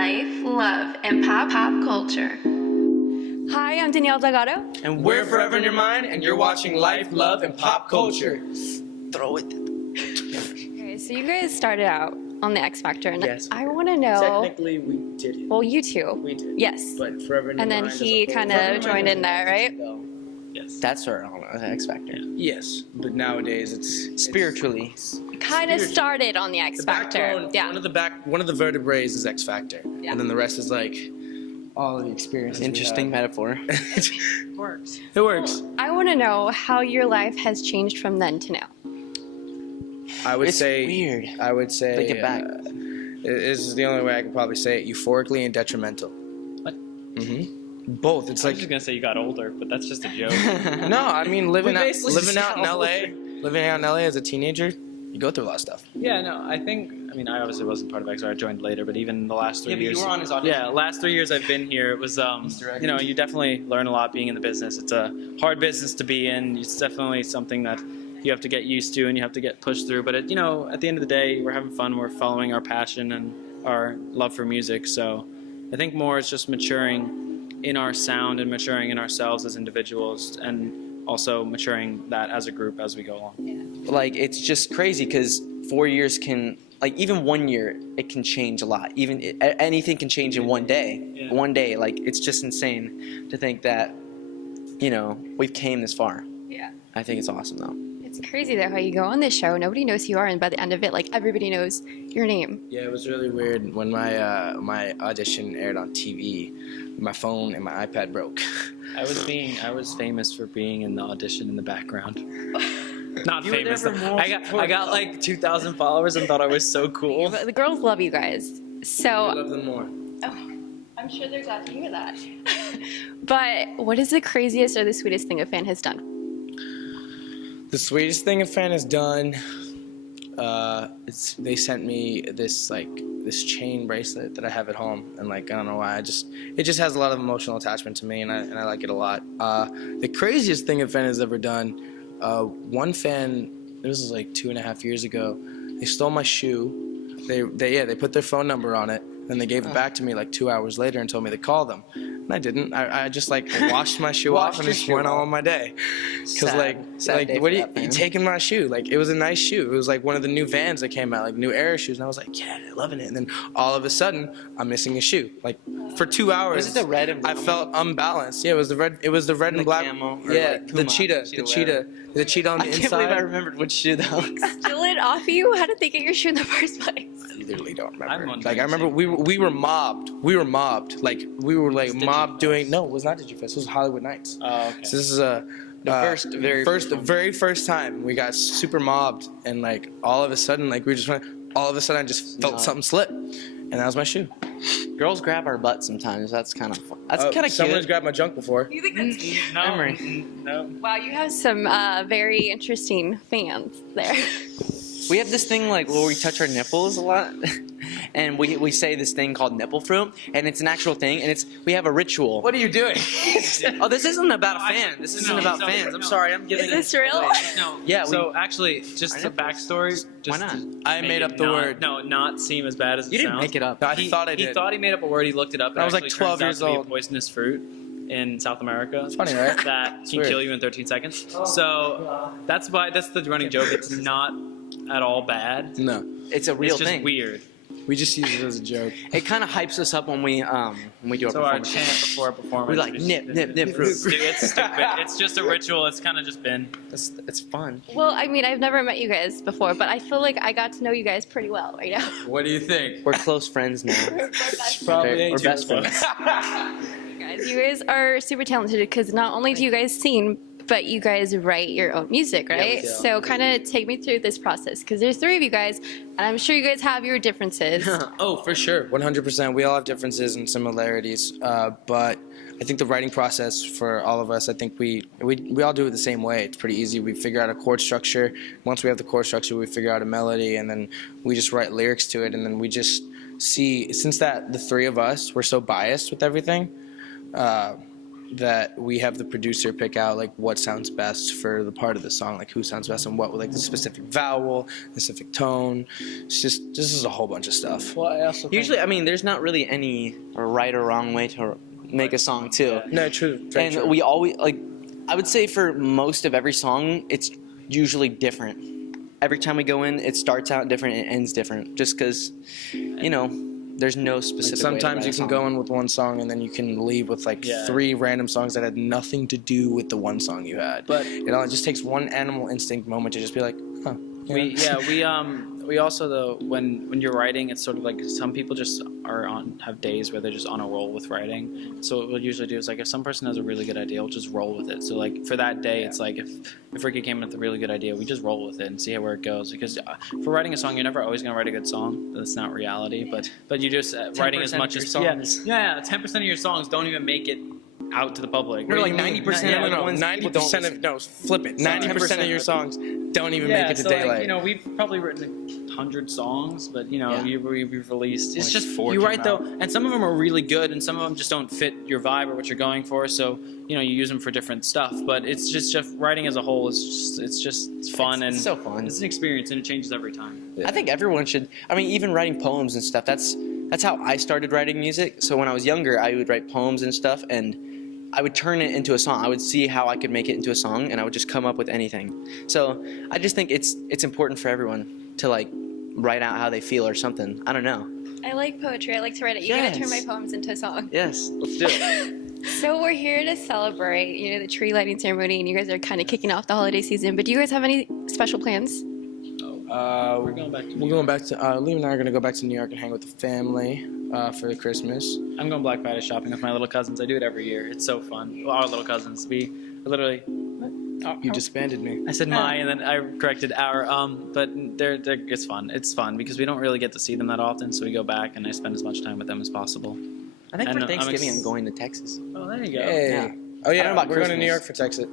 life, love, and pop culture. Hi, I'm Danielle Delgado. And we're Forever in Your Mind, and you're watching Life, Love, and Pop Culture. Throw it. Okay, so you guys started out on the X Factor, and Yes. I want to know. Technically, we did it. Well, you two. We did. Yes. But Forever in Your And then Mind he as a whole- kind Forever in of Your joined Mind in there, right? though. Yes. That's our X Factor. Yes, but nowadays it's Spiritually. Kind of Spiritual. started on the X the Factor. backbone. Yeah. One of the vertebrae is X Factor, Yeah. and then the rest is like all of the experiences. Interesting metaphor. Works. It works. I want to know how your life has changed from then to now. I would It's say weird. I would say Thinking back. This is the only way I could probably say it: euphorically and detrimental. What? Both. It's I like was just gonna say you got older, but that's just a joke. no. I mean, living out basically living out in sound LA, living out in LA as a teenager, you go through a lot of stuff. Yeah, no, I mean, I obviously wasn't part of XR. I joined later, but even the last 3 years. you were on his audition. Yeah, last 3 years I've been here. It was, you know, you definitely learn a lot being in the business. It's a hard business to be in. It's definitely something that you have to get used to and you have to get pushed through. But at the end of the day, we're having fun. We're following our passion and our love for music. So I think more it's just maturing in our sound and maturing in ourselves as individuals, and also maturing that as a group as we go along. Like, it's just crazy because 4 years can, like, even 1 year, it can change a lot. Anything can change in one day. Yeah. One day, like, it's just insane to think that, we've came this far. Yeah. I think it's awesome, though. It's crazy though how you go on this show, nobody knows who you are, and by the end of it, like everybody knows your name. Yeah, it was really weird when my audition aired on TV. My phone and my iPad broke. I was famous for being in the audition in the background. Not You were famous. there for I got like 2,000 followers and thought I was so cool. But the girls love you guys. I So love them more. I'm sure they're glad to hear that. But what is the craziest or the sweetest thing a fan has done? The sweetest thing a fan has done, they sent me this chain bracelet that I have at home, and I don't know why, it just has a lot of emotional attachment to me, and I like it a lot. The craziest thing a fan has ever done, one fan, this was like 2.5 years ago, they stole my shoe. They put their phone number on it, and they gave it back to me like 2 hours later and told me to call them. And I didn't. I just washed my shoe off and just went on my day. Because Sad day what for are that you fan. taking my shoe? Like, it was a nice shoe. It was like one of the new Vans that came out, like new Era shoes. And I was like, yeah, loving it. And then all of a sudden, I'm missing a shoe. Like, for 2 hours. Was it the red and blue? I felt unbalanced. Yeah, it was the red. It was the red and The black. camo, or Yeah, like the Puma, cheetah. cheetah The cheetah. The cheetah on I the can't inside. believe I remembered which shoe that was. Steal it off you? How did they get your shoe in the first place? I literally don't I'm remember. wondering Like, I remember the same we were mobbed. We were mobbed. Like, we were like It's mobbed Digifest. doing. No, it was not Digifest. It was Hollywood Nights. Oh, okay. So this is The very first time we got super mobbed, and like all of a sudden, like we just went. All of a sudden, I just felt something slip, and that was my shoe. Girls grab our butts sometimes. That's kind of fun. That's kind of Someone's cute. grabbed my junk before. You think that's No, Memory. no. Wow, you have some very interesting fans there. We have this thing like where we touch our nipples a lot, and we say this thing called nipple fruit, and it's an actual thing, and we have a ritual. What are you doing? Oh, this isn't about a fan. This isn't about fans. I'm sorry. I'm giving. Is this real? No. Yeah, So actually, just the backstory. Just Why not? to I make made it up the not- word. No, not seem as bad as it You didn't sounds. make it up. I He thought I did. He thought he made up a word. He looked it up. It I was like actually 12 turns out years to be old. a poisonous fruit in South America. It's funny, right? That can weird. kill you in 13 seconds. So that's the running joke. It's not at all bad. No, It's a real It's just thing. weird. we just use it as a joke. It kind of hypes us up when we do a So our performance. chant before a performance. We like is- nip, nip, nip fruit. It's stupid. It's just a ritual. It's kind of just been. It's fun. Well, I mean, I've never met you guys before, but I feel like I got to know you guys pretty well right now. What do you think? We're close friends now. Probably We're ain't too best close. friends. You guys are super talented because not only do you guys sing, but you guys write your own music, right? do. So kind of take me through this process because there's 3 of you guys, and I'm sure you guys have your differences. Oh, for sure, 100%. We all have differences and similarities, but I think the writing process for all of us, I think we all do it the same way. It's pretty easy. We figure out a chord structure. Once we have the chord structure, we figure out a melody, and then we just write lyrics to it, and then we just see. Since the 3 of us, we're so biased with everything. that we have the producer pick out like what sounds best for the part of the song, like who sounds best and what, like the specific vowel, the specific tone. It's just, this is a whole bunch of stuff. Well, I also Usually, I mean, there's not really any right or wrong way to make a song too. No, true. Very And true. we always like, I would say for most of every song, it's usually different. Every time we go in, it starts out different and it ends different, just because, you know, there's no Like specific. sometimes you can go in with one song and then you can leave with like 3 random songs that had nothing to do with the one song you had. But it just takes one animal instinct moment to just be like, huh. we also though when you're writing, it's sort of like some people just have days where they're just on a roll with writing. So what we'll usually do is like if some person has a really good idea, we'll just roll with it. So like for that day, it's like if Ricky came with a really good idea, we just roll with it and see where it goes. Because for writing a song, you're never always gonna write a good song. That's not reality. But you just writing as much as songs. Yeah, 10% of your songs don't even make it out to the public. No, like 90%. No, ones 90% of, no, flip it. 90% of your songs don't even make it to so daylight. like, you know, we've probably written 100 songs, but you know, we've released. It's Like just 4 you came write though, and some of them are really good, and some of them just don't fit your vibe or what you're going for. So you know, you use them for different stuff. But it's just writing as a whole is it's fun and It's so fun. It's an experience, and it changes every time. I think everyone should. I mean, even writing poems and stuff. That's how I started writing music. So when I was younger, I would write poems and stuff, and I would turn it into a song. I would see how I could make it into a song, and I would just come up with anything. So I just think it's important for everyone to like write out how they feel or something. I don't know. I like poetry. I like to write it. You gotta turn my poems into a song. Yes, let's do it. So we're here to celebrate, you know, the tree lighting ceremony, and you guys are kind of kicking off the holiday season. But do you guys have any special plans? We're going back to We're going back to Lee and I are gonna go back to New York and hang with the family for the Christmas. I'm going Black Friday shopping with my little cousins. I do it every year. It's so fun. Well, our little cousins. We literally. You disbanded me. I said my, and then I corrected our. But it's fun. It's fun because we don't really get to see them that often, so we go back and I spend as much time with them as possible. I think And for Thanksgiving I'm going to Texas. Oh, there you go. Hey. Yeah. Oh I don't know yeah, about we're going to New Christmas. York for Texas.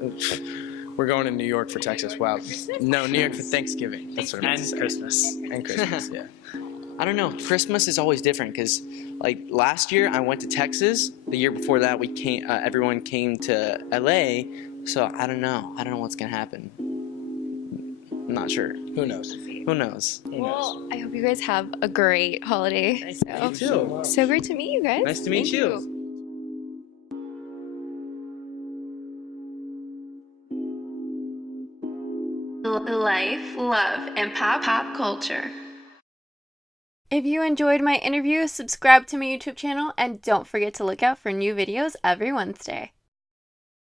We're going to New York for Texas. Wow. No, New York for Thanksgiving. That's what I meant to And say. Christmas. And Christmas. Yeah. I don't know. Christmas is always different because, like last year, I went to Texas. The year before that, we came. Everyone came to LA. So I don't know. I don't know what's gonna happen. I'm not sure. Who knows? Who knows? Well, I hope you guys have a great holiday. So great to meet you guys. Nice to meet Thank you. Life, love, and pop culture. If you enjoyed my interview, subscribe to my YouTube channel and don't forget to look out for new videos every Wednesday.